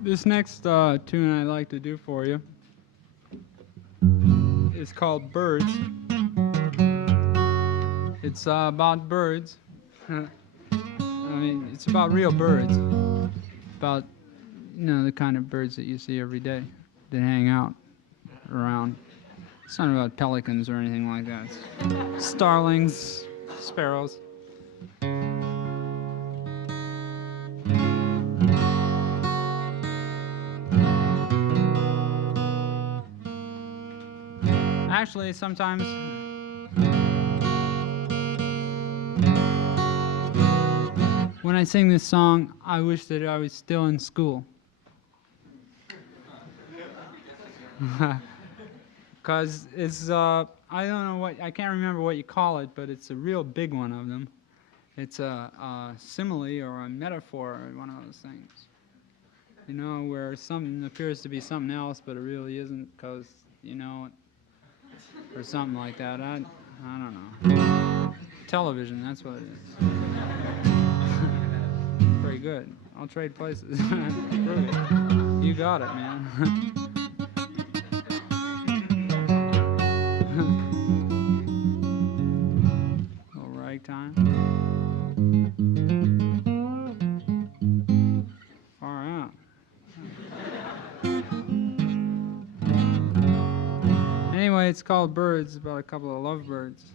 This next tune I'd like to do for you is called Birds. It's about birds. I mean, it's about real birds. About, the kind of birds that you see every day that hang out around. It's not about pelicans or anything like that. It's starlings, sparrows. Actually, sometimes when I sing this song, I wish that I was still in school. Because it's, I don't know I can't remember what you call it, but it's a real big one of them. It's a simile or a metaphor, or one of those things. Where something appears to be something else, but it really isn't, because, or something like that. I don't know. Television, that's what it is. Very good. I'll trade places. Prove it. You got it, man. Little ragtime. Far out. Anyway, it's called Birds, about a couple of lovebirds.